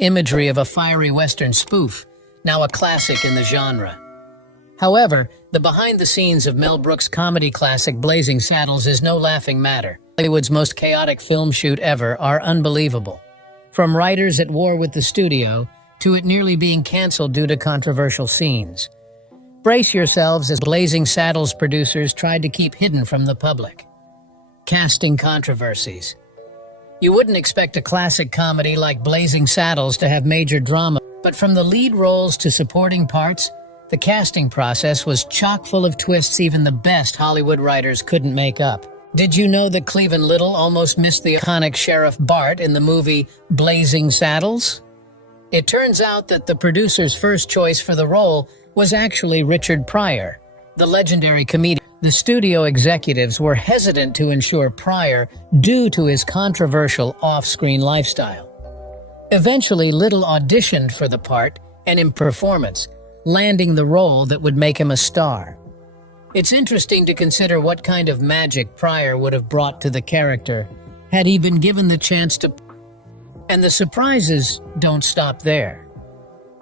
imagery of a fiery Western spoof, now a classic in the genre. However, the behind-the-scenes of Mel Brooks' comedy classic Blazing Saddles is no laughing matter. Hollywood's most chaotic film shoot ever are unbelievable. From writers at war with the studio, to it nearly being canceled due to controversial scenes. Brace yourselves as Blazing Saddles producers tried to keep hidden from the public. Casting controversies. You wouldn't expect a classic comedy like Blazing Saddles to have major drama, but from the lead roles to supporting parts, the casting process was chock full of twists even the best Hollywood writers couldn't make up. Did you know that Cleavon Little almost missed the iconic Sheriff Bart in the movie Blazing Saddles? It turns out that the producer's first choice for the role was actually Richard Pryor, the legendary comedian. The studio executives were hesitant to insure Pryor due to his controversial off-screen lifestyle. Eventually, Little auditioned for the part and in performance, landing the role that would make him a star. It's interesting to consider what kind of magic Pryor would have brought to the character had he been given the chance to. And the surprises don't stop there.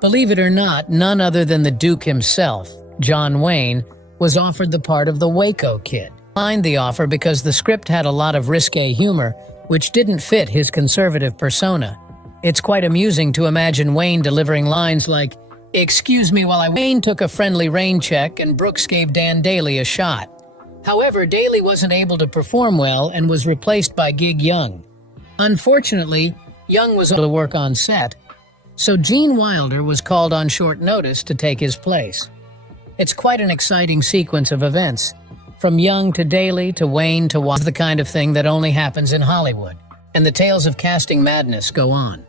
Believe it or not, none other than the Duke himself, John Wayne, was offered the part of the Waco Kid. He declined the offer because the script had a lot of risque humor, which didn't fit his conservative persona. It's quite amusing to imagine Wayne delivering lines like, "Excuse me while Wayne took a friendly rain check and Brooks gave Dan Daly a shot." However, Daly wasn't able to perform well and was replaced by Gig Young. Unfortunately, Young was able to work on set, so Gene Wilder was called on short notice to take his place. It's quite an exciting sequence of events. From Young to Daly to Wayne to Wilder, the kind of thing that only happens in Hollywood. And the tales of casting madness go on.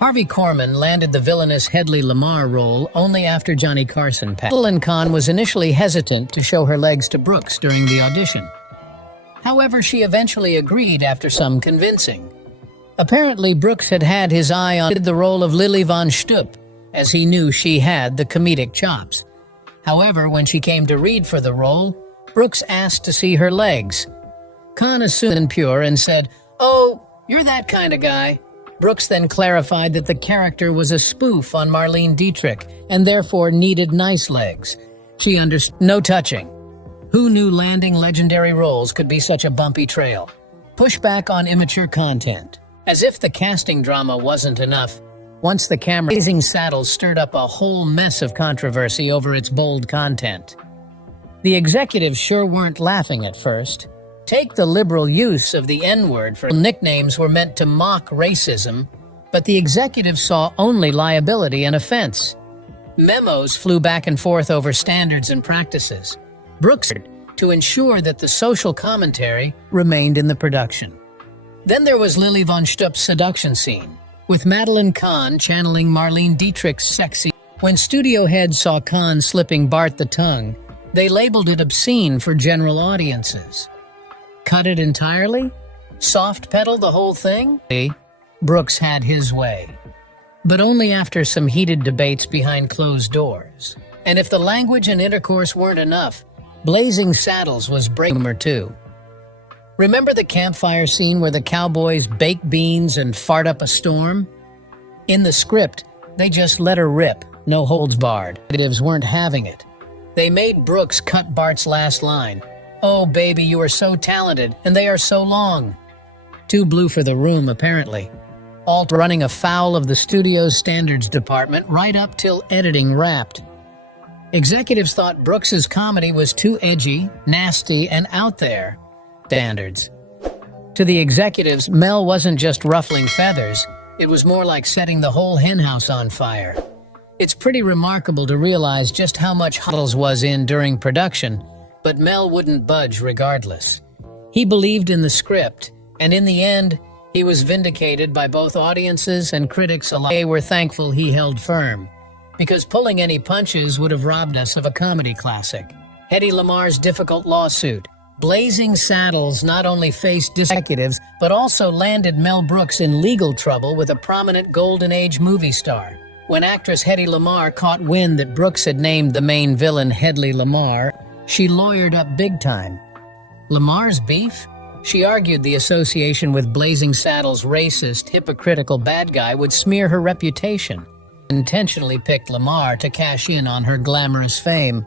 Harvey Korman landed the villainous Hedley Lamar role only after Johnny Carson passed. Madeline Kahn was initially hesitant to show her legs to Brooks during the audition. However, she eventually agreed after some convincing. Apparently, Brooks had had his eye on the role of Lily Von Shtupp, as he knew she had the comedic chops. However, when she came to read for the role, Brooks asked to see her legs. Kahn assumed pure and said, "Oh, you're that kind of guy." Brooks then clarified that the character was a spoof on Marlene Dietrich and therefore needed nice legs. She understood. No touching. Who knew landing legendary roles could be such a bumpy trail? Pushback on immature content. As if the casting drama wasn't enough, once the camera Blazing Saddles stirred up a whole mess of controversy over its bold content. The executives sure weren't laughing at first. Take the liberal use of the N-word for nicknames were meant to mock racism, but the executives saw only liability and offense. Memos flew back and forth over standards and practices. Brooks to ensure that the social commentary remained in the production. Then there was Lily Von Shtupp's seduction scene, with Madeline Kahn channeling Marlene Dietrich's sexy. When studio heads saw Kahn slipping Bart the tongue, they labeled it obscene for general audiences. Cut it entirely? Soft pedal the whole thing? Brooks had his way. But only after some heated debates behind closed doors. And if the language and intercourse weren't enough, Blazing Saddles was humor too. Remember the campfire scene where the cowboys bake beans and fart up a storm? In the script, they just let her rip, no holds barred. Executives weren't having it. They made Brooks cut Bart's last line. "Oh, baby, you are so talented, and they are so long." Too blue for the room, apparently. All running afoul of the studio's standards department right up till editing wrapped. Executives thought Brooks's comedy was too edgy, nasty, and out there. Standards. To the executives, Mel wasn't just ruffling feathers, it was more like setting the whole henhouse on fire. It's pretty remarkable to realize just how much Huddles was in during production, but Mel wouldn't budge regardless. He believed in the script, and in the end, he was vindicated by both audiences and critics alike. They were thankful he held firm, because pulling any punches would have robbed us of a comedy classic. Hedy Lamar's difficult lawsuit. Blazing Saddles not only faced executives, but also landed Mel Brooks in legal trouble with a prominent Golden Age movie star. When actress Hedy Lamarr caught wind that Brooks had named the main villain Hedley Lamar, she lawyered up big time. Lamar's beef? She argued the association with Blazing Saddles' racist, hypocritical bad guy would smear her reputation. Intentionally picked Lamar to cash in on her glamorous fame.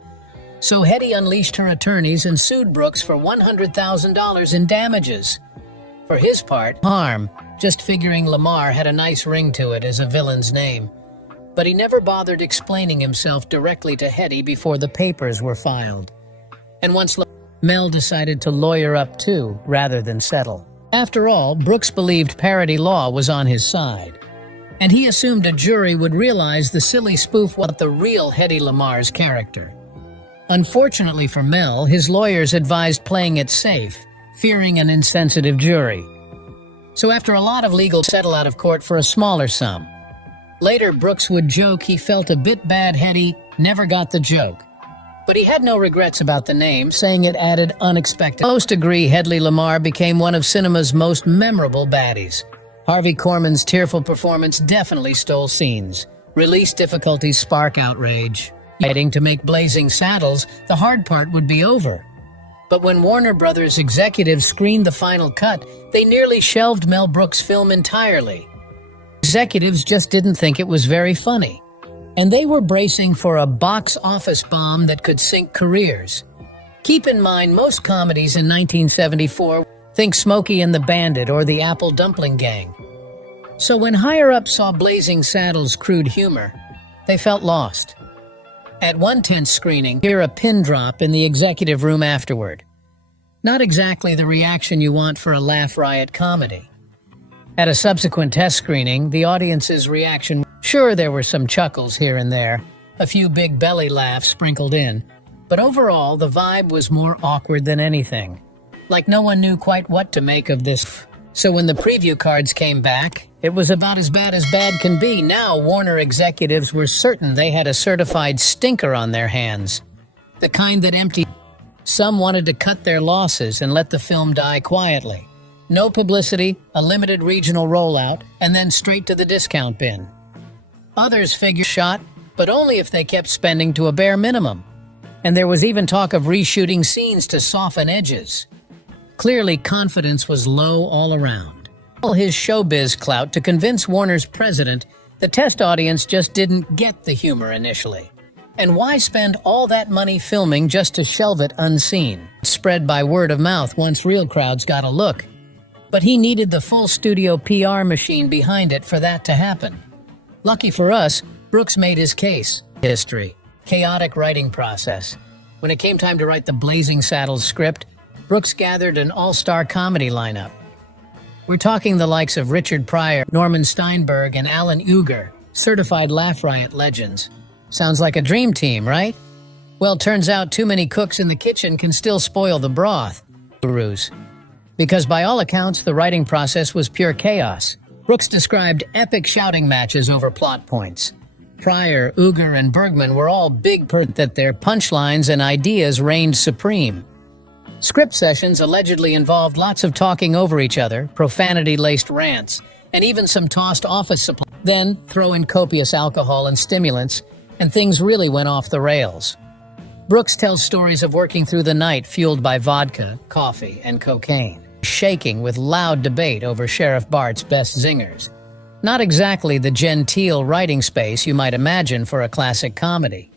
So Hetty unleashed her attorneys and sued Brooks for $100,000 in damages. For his part, harm, just figuring Lamar had a nice ring to it as a villain's name. But he never bothered explaining himself directly to Hetty before the papers were filed. And once Mel decided to lawyer up too, rather than settle. After all, Brooks believed parody law was on his side. And he assumed a jury would realize the silly spoof was the real Hetty Lamar's character. Unfortunately for Mel, his lawyers advised playing it safe, fearing an insensitive jury. So after a lot of legal settle out of court for a smaller sum. Later, Brooks would joke he felt a bit bad Hetty never got the joke. But he had no regrets about the name, saying it added unexpected. Most agree Hetty Lamar became one of cinema's most memorable baddies. Harvey Korman's tearful performance definitely stole scenes. Release difficulties spark outrage. Waiting to make Blazing Saddles, the hard part would be over. But when Warner Brothers executives screened the final cut, they nearly shelved Mel Brooks' film entirely. Executives just didn't think it was very funny. And they were bracing for a box office bomb that could sink careers. Keep in mind, most comedies in 1974, think Smokey and the Bandit or the Apple Dumpling Gang. So when higher-ups saw Blazing Saddles' crude humor, they felt lost. At one tense screening, hear a pin drop in the executive room afterward. Not exactly the reaction you want for a laugh riot comedy. At a subsequent test screening, the audience's reaction, sure, there were some chuckles here and there, a few big belly laughs sprinkled in, but overall the vibe was more awkward than anything. Like no one knew quite what to make of this. So when the preview cards came back, it was about as bad can be. Now Warner executives were certain they had a certified stinker on their hands. The kind that emptied. Some wanted to cut their losses and let the film die quietly. No publicity, a limited regional rollout, and then straight to the discount bin. Others figured shot, but only if they kept spending to a bare minimum. And there was even talk of reshooting scenes to soften edges. Clearly, confidence was low all around. All his showbiz clout to convince Warner's president the test audience just didn't get the humor initially. And why spend all that money filming just to shelve it unseen? Spread by word of mouth once real crowds got a look. But he needed the full studio PR machine behind it for that to happen. Lucky for us, Brooks made his case. History. Chaotic writing process. When it came time to write the Blazing Saddles script, Brooks gathered an all-star comedy lineup. We're talking the likes of Richard Pryor, Norman Steinberg, and Alan Uger, certified Laugh Riot legends. Sounds like a dream team, right? Well, turns out too many cooks in the kitchen can still spoil the broth. Gurus. Because by all accounts, the writing process was pure chaos. Brooks described epic shouting matches over plot points. Pryor, Uger, and Bergman were all big that their punchlines and ideas reigned supreme. Script sessions allegedly involved lots of talking over each other, profanity-laced rants, and even some tossed office supplies. Then, throw in copious alcohol and stimulants, and things really went off the rails. Brooks tells stories of working through the night fueled by vodka, coffee, and cocaine, shaking with loud debate over Sheriff Bart's best zingers. Not exactly the genteel writing space you might imagine for a classic comedy.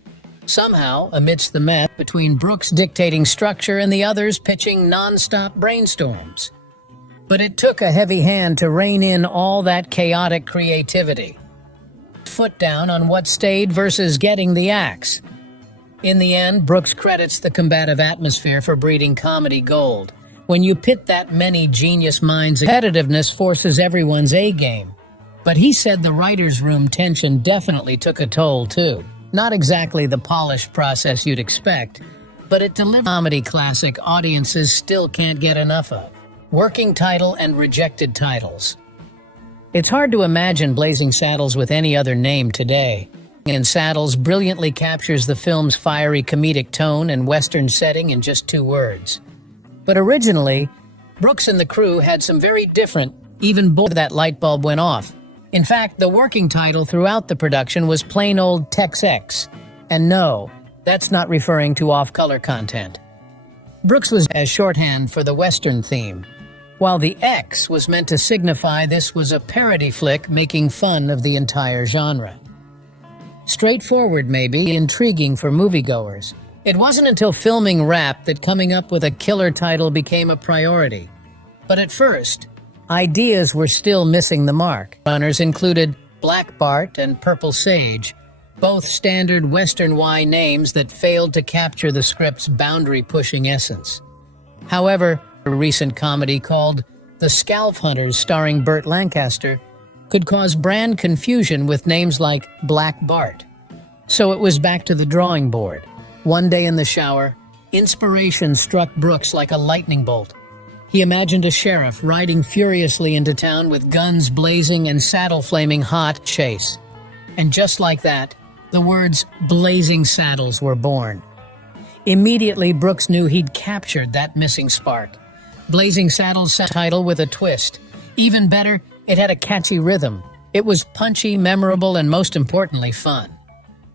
Somehow, amidst the mess between Brooks dictating structure and the others pitching non-stop brainstorms. But it took a heavy hand to rein in all that chaotic creativity. Foot down on what stayed versus getting the axe. In the end, Brooks credits the combative atmosphere for breeding comedy gold. When you pit that many genius minds, competitiveness forces everyone's A-game. But he said the writer's room tension definitely took a toll, too. Not exactly the polished process you'd expect, but it delivered a comedy classic audiences still can't get enough of. Working title and rejected titles. It's hard to imagine Blazing Saddles with any other name today. And Saddles brilliantly captures the film's fiery comedic tone and Western setting in just 2 words. But originally, Brooks and the crew had some very different, even before that light bulb went off. In fact, the working title throughout the production was plain old Tex-Ex. And no, that's not referring to off-color content. Brooks was as shorthand for the Western theme, while the X was meant to signify this was a parody flick making fun of the entire genre. Straightforward, maybe, intriguing for moviegoers. It wasn't until filming wrapped that coming up with a killer title became a priority. But at first, ideas were still missing the mark. Runners included Black Bart and Purple Sage, both standard Western Y names that failed to capture the script's boundary-pushing essence. However, a recent comedy called The Scalp Hunters starring Burt Lancaster could cause brand confusion with names like Black Bart. So it was back to the drawing board. One day in the shower, inspiration struck Brooks like a lightning bolt. He imagined a sheriff riding furiously into town with guns blazing and saddle flaming hot chase. And just like that, the words Blazing Saddles were born. Immediately, Brooks knew he'd captured that missing spark. Blazing Saddles title with a twist. Even better, it had a catchy rhythm. It was punchy, memorable, and most importantly, fun.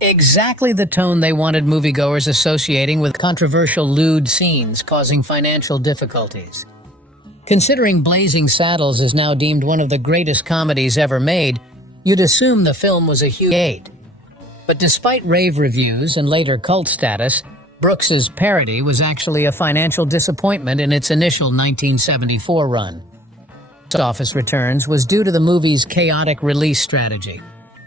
Exactly the tone they wanted moviegoers associating with controversial lewd scenes causing financial difficulties. Considering Blazing Saddles is now deemed one of the greatest comedies ever made, you'd assume the film was a huge hit. But despite rave reviews and later cult status, Brooks's parody was actually a financial disappointment in its initial 1974 run. Box office returns was due to the movie's chaotic release strategy.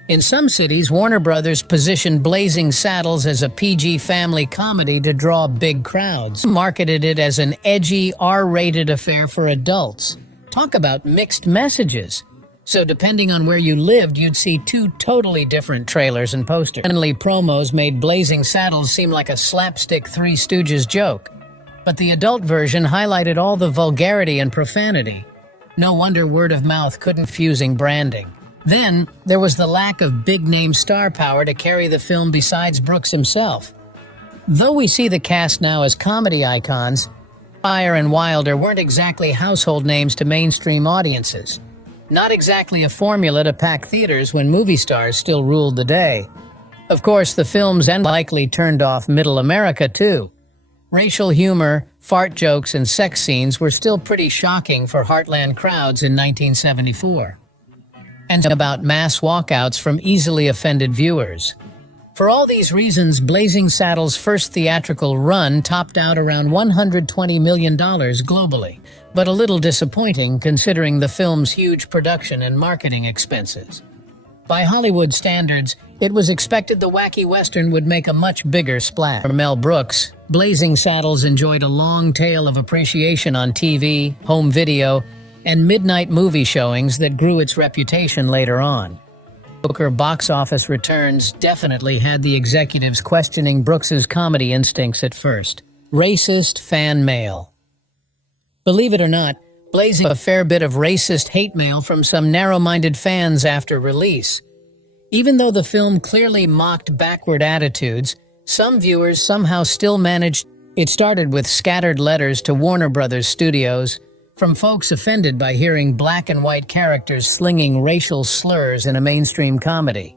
In some cities, Warner Brothers positioned Blazing Saddles as a PG family comedy to draw big crowds, marketed it as an edgy, R-rated affair for adults. Talk about mixed messages. So depending on where you lived, you'd see two totally different trailers and posters. Friendly promos made Blazing Saddles seem like a slapstick Three Stooges joke. But the adult version highlighted all the vulgarity and profanity. No wonder word of mouth couldn't fusing branding. Then, there was the lack of big-name star power to carry the film besides Brooks himself. Though we see the cast now as comedy icons, Pryor and Wilder weren't exactly household names to mainstream audiences. Not exactly a formula to pack theaters when movie stars still ruled the day. Of course, the film's end likely turned off middle America, too. Racial humor, fart jokes, and sex scenes were still pretty shocking for Heartland crowds in 1974. And about mass walkouts from easily offended viewers. For all these reasons, Blazing Saddles' first theatrical run topped out around $120 million globally, but a little disappointing considering the film's huge production and marketing expenses. By Hollywood standards, it was expected the wacky western would make a much bigger splash. For Mel Brooks, Blazing Saddles enjoyed a long tail of appreciation on TV, home video, and midnight movie showings that grew its reputation later on. Booker box office returns definitely had the executives questioning Brooks's comedy instincts at first. Racist fan mail. Believe it or not, Blazing a fair bit of racist hate mail from some narrow-minded fans after release. Even though the film clearly mocked backward attitudes, some viewers somehow still managed. It started with scattered letters to Warner Brothers Studios, from folks offended by hearing black and white characters slinging racial slurs in a mainstream comedy.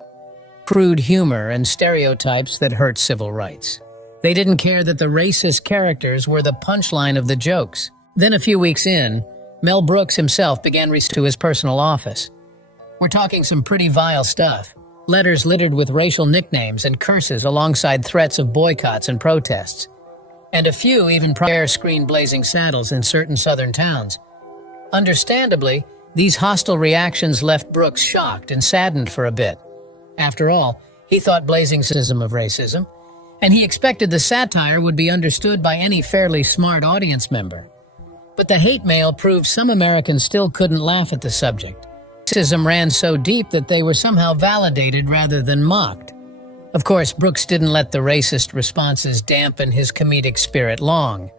Crude humor and stereotypes that hurt civil rights. They didn't care that the racist characters were the punchline of the jokes. Then a few weeks in, Mel Brooks himself began to his personal office. We're talking some pretty vile stuff. Letters littered with racial nicknames and curses alongside threats of boycotts and protests. And a few even screened Blazing Saddles in certain southern towns. Understandably, these hostile reactions left Brooks shocked and saddened for a bit. After all, he thought Blazing Saddles of racism, and he expected the satire would be understood by any fairly smart audience member. But the hate mail proved some Americans still couldn't laugh at the subject. Racism ran so deep that they were somehow validated rather than mocked. Of course, Brooks didn't let the racist responses dampen his comedic spirit long.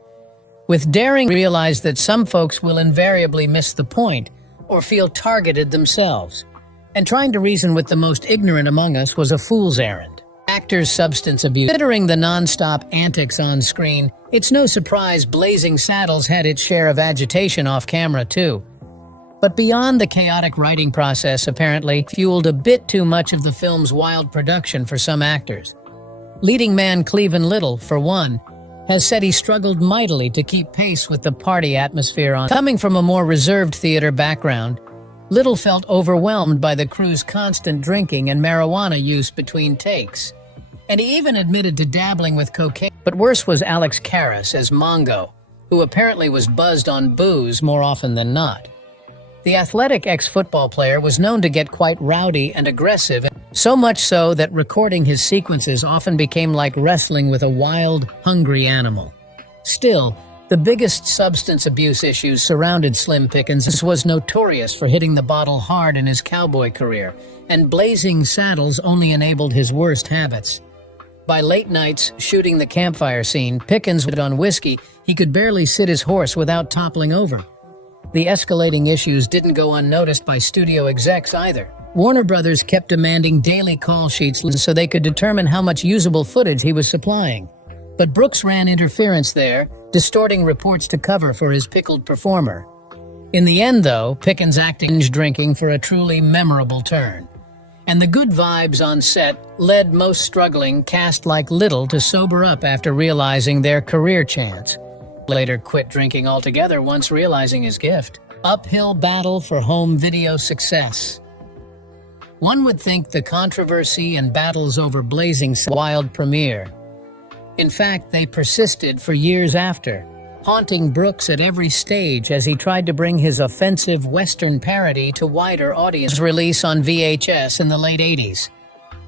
With daring, realized that some folks will invariably miss the point or feel targeted themselves, and trying to reason with the most ignorant among us was a fool's errand. Actors' substance abuse. Considering the non-stop antics on screen, it's no surprise Blazing Saddles had its share of agitation off camera too. But beyond the chaotic writing process apparently fueled a bit too much of the film's wild production for some actors. Leading man Cleavon Little, for one, has said he struggled mightily to keep pace with the party atmosphere on. Coming from a more reserved theater background, Little felt overwhelmed by the crew's constant drinking and marijuana use between takes. And he even admitted to dabbling with cocaine. But worse was Alex Karras as Mongo, who apparently was buzzed on booze more often than not. The athletic ex-football player was known to get quite rowdy and aggressive, so much so that recording his sequences often became like wrestling with a wild, hungry animal. Still, the biggest substance abuse issues surrounded Slim Pickens. He was notorious for hitting the bottle hard in his cowboy career, and Blazing Saddles only enabled his worst habits. By late nights, shooting the campfire scene, Pickens would on whiskey, he could barely sit his horse without toppling over. The escalating issues didn't go unnoticed by studio execs either. Warner Brothers kept demanding daily call sheets so they could determine how much usable footage he was supplying. But Brooks ran interference there, distorting reports to cover for his pickled performer. In the end, though, Pickens acting drinking for a truly memorable turn. And the good vibes on set led most struggling cast like Little to sober up after realizing their career chance. Later quit drinking altogether once realizing his gift. Uphill battle for home video success. One would think the controversy and battles over Blazing wild premiere. In fact, they persisted for years after, haunting Brooks at every stage as he tried to bring his offensive Western parody to wider audience. Release on VHS in the late 80s.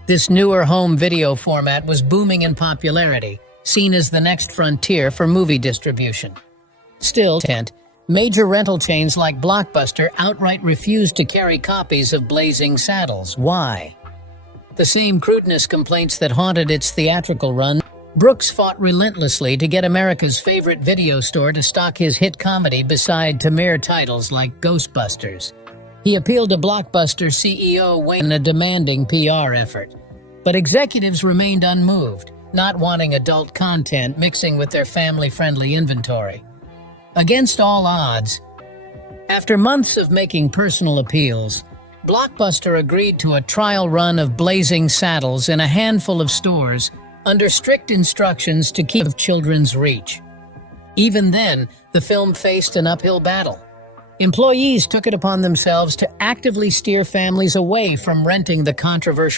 This newer home video format was booming in popularity, seen as the next frontier for movie distribution. Still, major rental chains like Blockbuster outright refused to carry copies of Blazing Saddles. Why? The same crudeness complaints that haunted its theatrical run. Brooks fought relentlessly to get America's favorite video store to stock his hit comedy beside Tamir titles like Ghostbusters. He appealed to Blockbuster CEO Wayne in a demanding PR effort. But executives remained unmoved, not wanting adult content mixing with their family-friendly inventory. Against all odds, after months of making personal appeals, Blockbuster agreed to a trial run of Blazing Saddles in a handful of stores under strict instructions to keep children's reach. Even then, the film faced an uphill battle. Employees took it upon themselves to actively steer families away from renting the controversial